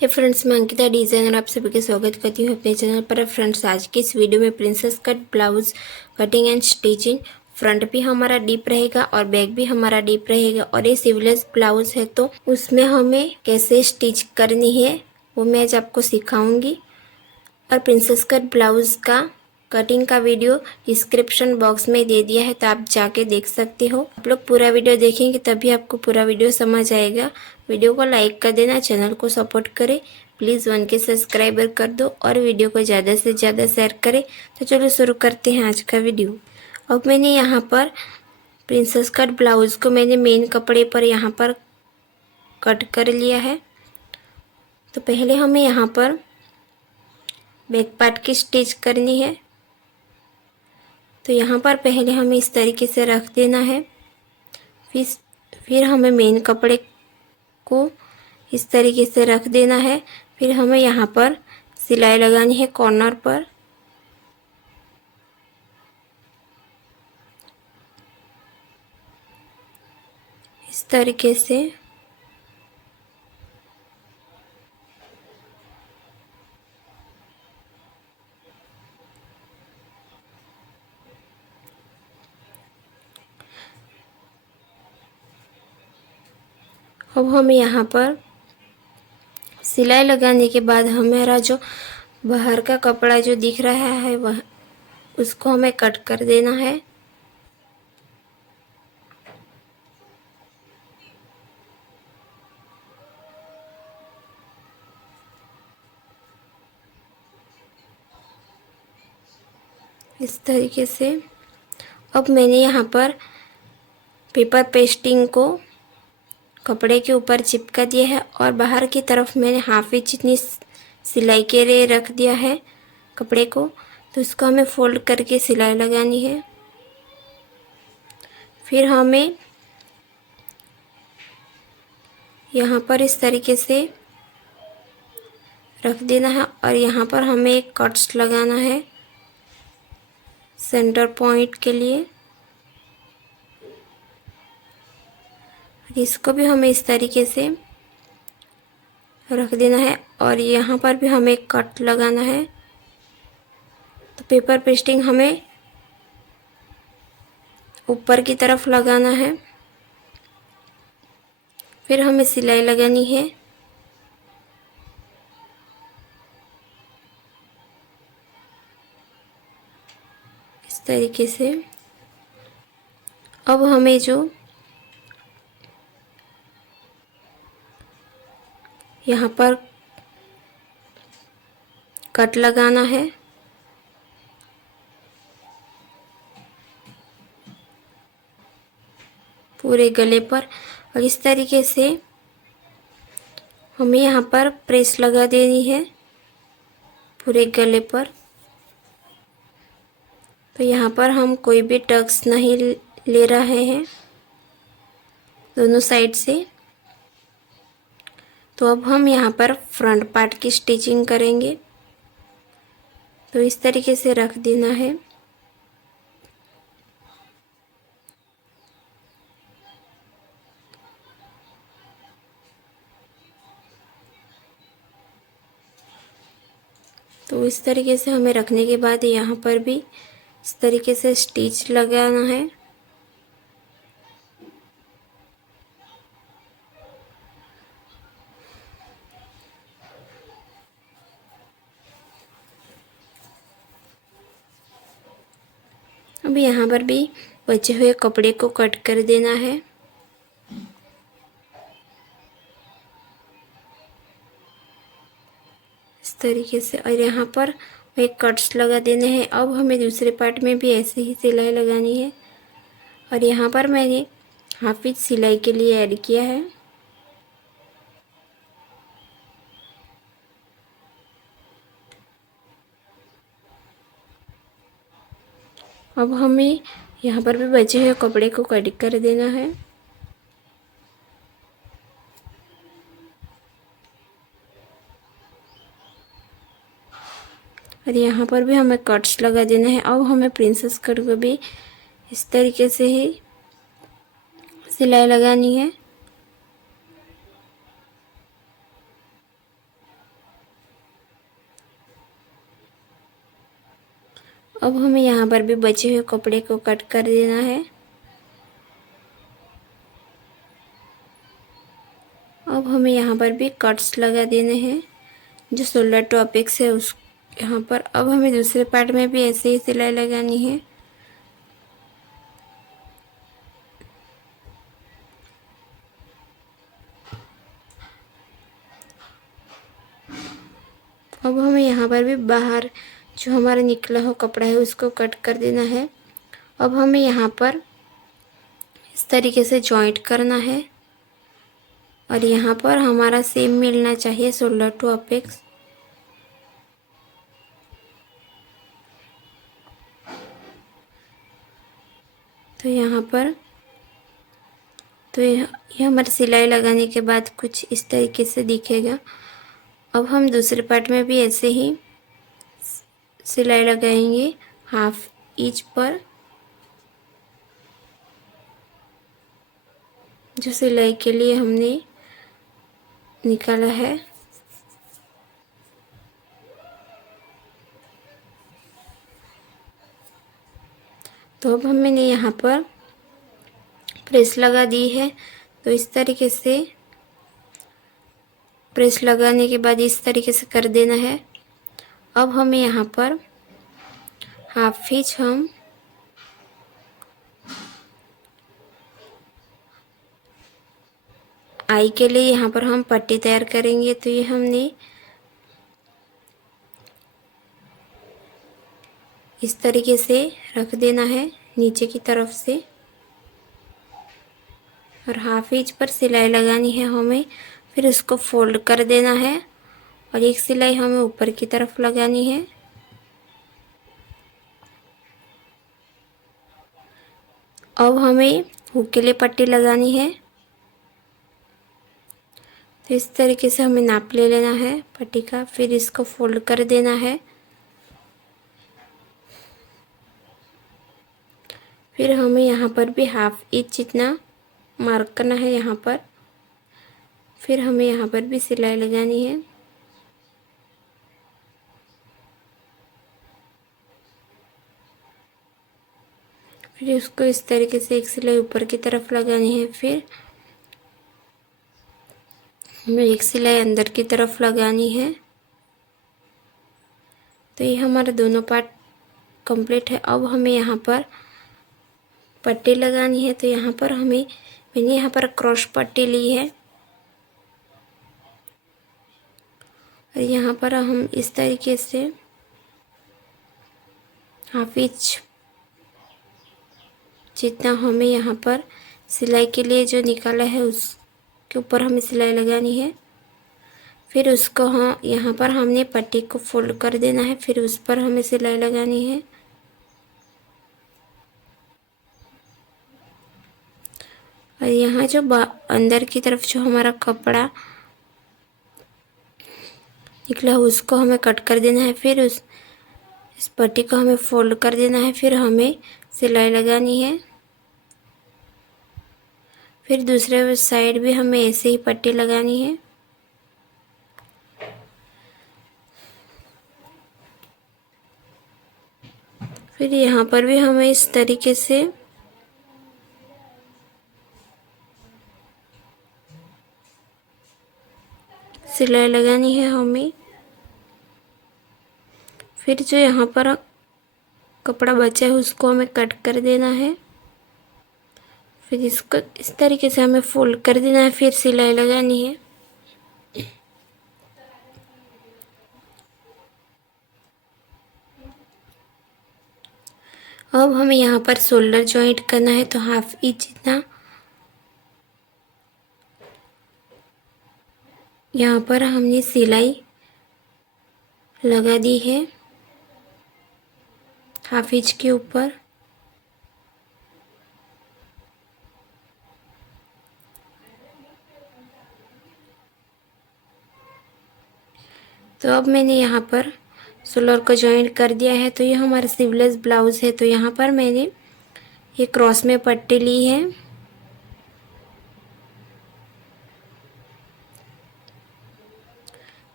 हे friends, मैं Ankita designer आप सभी का स्वागत करती हूँ अपने चैनल पर। फ्रेंड्स, आज की इस वीडियो में princess cut blouse cutting and stitching. Front भी हमारा डीप रहेगा और बैक भी हमारा डीप रहेगा और ये सिवलेस ब्लाउज है तो उसमें हमें कैसे स्टिच करनी है वो मैं आज आपको सिखाऊंगी। और प्रिंसेस कट ब्लाउज का कटिंग का वीडियो डिस्क्रिप्शन बॉक्स में दे दिया है, तो आप जाके देख सकते हो। आप लोग पूरा वीडियो देखेंगे तभी आपको पूरा वीडियो समझ आएगा। वीडियो को लाइक कर देना, चैनल को सपोर्ट करें, प्लीज़ 1K सब्सक्राइबर कर दो और वीडियो को ज़्यादा से ज़्यादा शेयर करें। तो चलो शुरू करते हैं आज का वीडियो। अब मैंने यहाँ पर प्रिंसेस कट ब्लाउज को मैंने मेन कपड़े पर यहाँ पर कट कर लिया है। तो पहले हमें यहाँ पर बैक पार्ट की स्टिच करनी है। तो यहाँ पर पहले हमें इस तरीके से रख देना है। फिर हमें मेन कपड़े को इस तरीके से रख देना है। फिर हमें यहाँ पर सिलाई लगानी है कॉर्नर पर। इस तरीके से अब हमें यहाँ पर सिलाई लगाने के बाद हमारा जो बाहर का कपड़ा जो दिख रहा है वह उसको हमें कट कर देना है। इस तरीके से अब मैंने यहाँ पर पेपर पेस्टिंग को कपड़े के ऊपर चिपका दिया है और बाहर की तरफ मैंने हाफ इंच जितनी सिलाई के लिए रख दिया है कपड़े को। तो इसको हमें फोल्ड करके सिलाई लगानी है। फिर हमें यहाँ पर इस तरीके से रख देना है और यहाँ पर हमें एक कट्स लगाना है सेंटर पॉइंट के लिए। इसको भी हमें इस तरीके से रख देना है और यहाँ पर भी हमें एक कट लगाना है। तो पेपर पेस्टिंग हमें ऊपर की तरफ लगाना है। फिर हमें सिलाई लगानी है। इस तरीके से अब हमें जो यहाँ पर कट लगाना है पूरे गले पर और इस तरीके से हमें यहाँ पर प्रेस लगा देनी है पूरे गले पर। तो यहाँ पर हम कोई भी टक्स नहीं ले रहे हैं दोनों साइड से। तो अब हम यहाँ पर फ्रंट पार्ट की स्टिचिंग करेंगे। तो इस तरीके से रख देना है। तो इस तरीके से हमें रखने के बाद यहाँ पर भी इस तरीके से स्टिच लगाना है। अब यहाँ पर भी बचे हुए कपड़े को कट कर देना है। इस तरीके से और यहाँ पर एक कट्स लगा देने हैं। अब हमें दूसरे पार्ट में भी ऐसे ही सिलाई लगानी है और यहाँ पर मैंने हाफ इंच सिलाई के लिए ऐड किया है। अब हमें यहाँ पर भी बचे हुए कपड़े को कट कर देना है। और यहाँ पर भी हमें कट्स लगा देना है। अब हमें प्रिंसेस कट को भी इस तरीके से ही सिलाई लगानी है। अब हमें यहाँ पर भी बचे हुए कपड़े को कट कर देना है। अब हमें यहाँ पर भी कट्स लगा देने हैं जो शोल्डर टू अपेक्स है उस यहाँ पर। अब हमें दूसरे पार्ट में भी ऐसे ही सिलाई लगानी है। अब हमें यहाँ पर भी बाहर जो हमारा निकला हुआ कपड़ा है उसको कट कर देना है। अब हमें यहाँ पर इस तरीके से जॉइंट करना है और यहाँ पर हमारा सेम मिलना चाहिए शोल्डर टू अपेक्स। तो यहाँ पर तो यह हमारी सिलाई लगाने के बाद कुछ इस तरीके से दिखेगा। अब हम दूसरे पार्ट में भी ऐसे ही सिलाई लगाएंगे हाफ इंच पर, जो सिलाई के लिए हमने निकाला है। तो अब हमने यहाँ पर प्रेस लगा दी है। तो इस तरीके से प्रेस लगाने के बाद इस तरीके से कर देना है। अब हमें यहाँ पर हाफ इंच हम आई के लिए यहाँ पर हम पट्टी तैयार करेंगे। तो ये हमने इस तरीके से रख देना है नीचे की तरफ से और हाफ इंच पर सिलाई लगानी है हमें। फिर उसको फोल्ड कर देना है और एक सिलाई हमें ऊपर की तरफ लगानी है। अब हमें हुक के लिए पट्टी लगानी है। तो इस तरीके से हमें नाप ले लेना है पट्टी का, फिर इसको फोल्ड कर देना है। फिर हमें यहाँ पर भी हाफ इंच जितना मार्क करना है यहाँ पर। फिर हमें यहाँ पर भी सिलाई लगानी है। फिर उसको इस तरीके से एक सिलाई ऊपर की तरफ लगानी है। फिर हमें एक सिलाई अंदर की तरफ लगानी है। तो ये हमारा दोनों पार्ट कंप्लीट है। अब हमें यहाँ पर पट्टी लगानी है। तो यहाँ पर मैंने यहाँ पर क्रॉस पट्टी ली है और यहाँ पर हम इस तरीके से हाफ इंच जितना हमें यहाँ पर सिलाई के लिए जो निकाला है उसके ऊपर हमें सिलाई लगानी है। फिर उसको यहाँ पर हमने पट्टी को फोल्ड कर देना है। फिर उस पर हमें सिलाई लगानी है। और यहाँ जो अंदर की तरफ जो हमारा कपड़ा निकला है उसको हमें कट कर देना है। फिर इस पट्टी को हमें फोल्ड कर देना है। फिर हमें सिलाई लगानी है। फिर दूसरे साइड भी हमें ऐसे ही पट्टी लगानी है। फिर यहाँ पर भी हमें इस तरीके से सिलाई लगानी है हमें। फिर जो यहाँ पर कपड़ा बचा है उसको हमें कट कर देना है। फिर इसको इस तरीके से हमें फोल्ड कर देना है। फिर सिलाई लगानी है। अब हमें यहाँ पर शोल्डर जॉइंट करना है। तो हाफ इंच जितना यहाँ पर हमने सिलाई लगा दी है हाफ इंच के ऊपर। तो अब मैंने यहाँ पर शोल्डर को जॉइंट कर दिया है। तो ये हमारा स्लीवलेस ब्लाउज़ है। तो यहाँ पर मैंने ये क्रॉस में पट्टी ली है।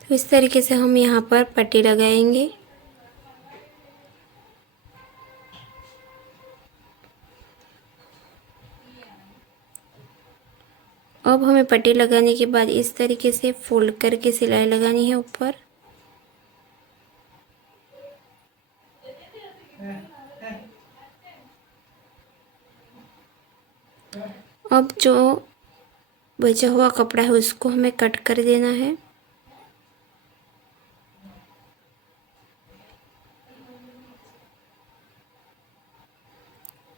तो इस तरीके से हम यहाँ पर पट्टी लगाएंगे। पट्टी लगाने के बाद इस तरीके से फोल्ड करके सिलाई लगानी है ऊपर। अब जो बचा हुआ कपड़ा है उसको हमें कट कर देना है।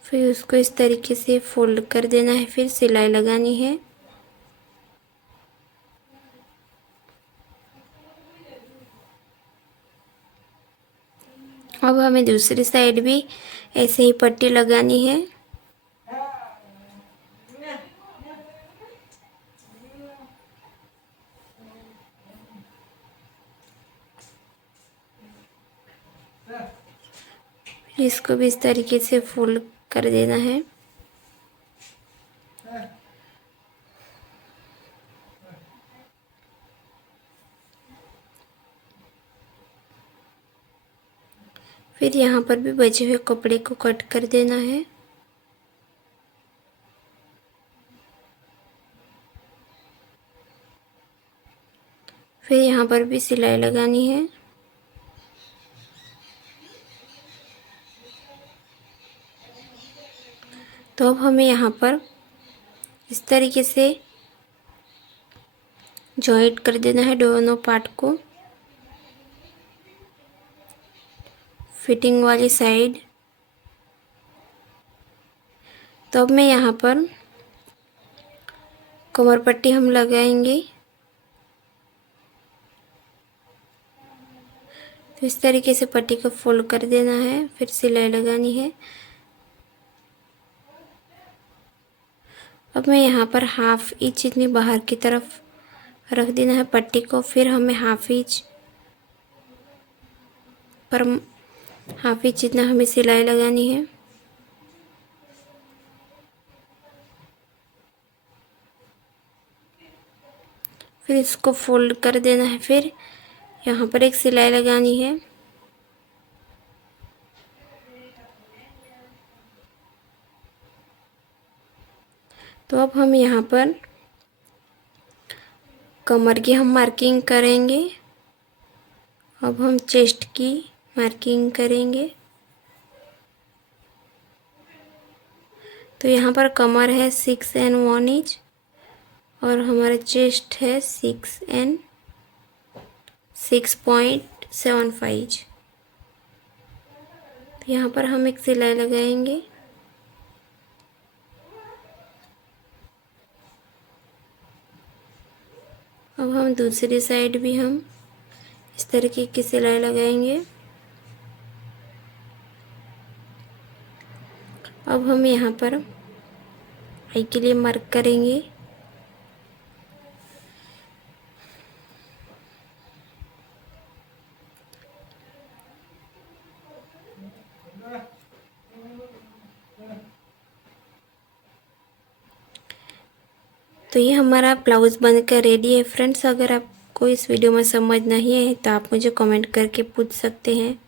फिर उसको इस तरीके से फोल्ड कर देना है, फिर सिलाई लगानी है। अब हमें दूसरी साइड भी ऐसे ही पट्टी लगानी है। इसको भी इस तरीके से फोल्ड कर देना है। फिर यहाँ पर भी बचे हुए कपड़े को कट कर देना है। फिर यहाँ पर भी सिलाई लगानी है। तो अब हमें यहाँ पर इस तरीके से जॉइंट कर देना है दोनों पार्ट को, फिटिंग वाली साइड। तो अब मैं यहाँ पर कमर पट्टी हम लगाएंगे। तो इस तरीके से पट्टी को फोल्ड कर देना है, फिर सिलाई लगानी है। अब मैं यहाँ पर हाफ इंच इतनी बाहर की तरफ रख देना है पट्टी को। फिर हमें हाफ इंच जितना हमें सिलाई लगानी है। फिर इसको फोल्ड कर देना है, फिर यहाँ पर एक सिलाई लगानी है। तो अब हम यहाँ पर कमर की हम मार्किंग करेंगे। अब हम चेस्ट की मार्किंग करेंगे। तो यहाँ पर कमर है 6 and 1 इंच और हमारा चेस्ट है 6 and 6.75। तो यहाँ पर हम एक सिलाई लगाएंगे। अब हम दूसरी साइड भी हम इस तरीके की सिलाई लगाएंगे। अब हम यहाँ पर आई के लिए मार्क करेंगे। तो ये हमारा ब्लाउज़ बनकर रेडी है फ्रेंड्स। अगर आपको इस वीडियो में समझ नहीं है तो आप मुझे कमेंट करके पूछ सकते हैं।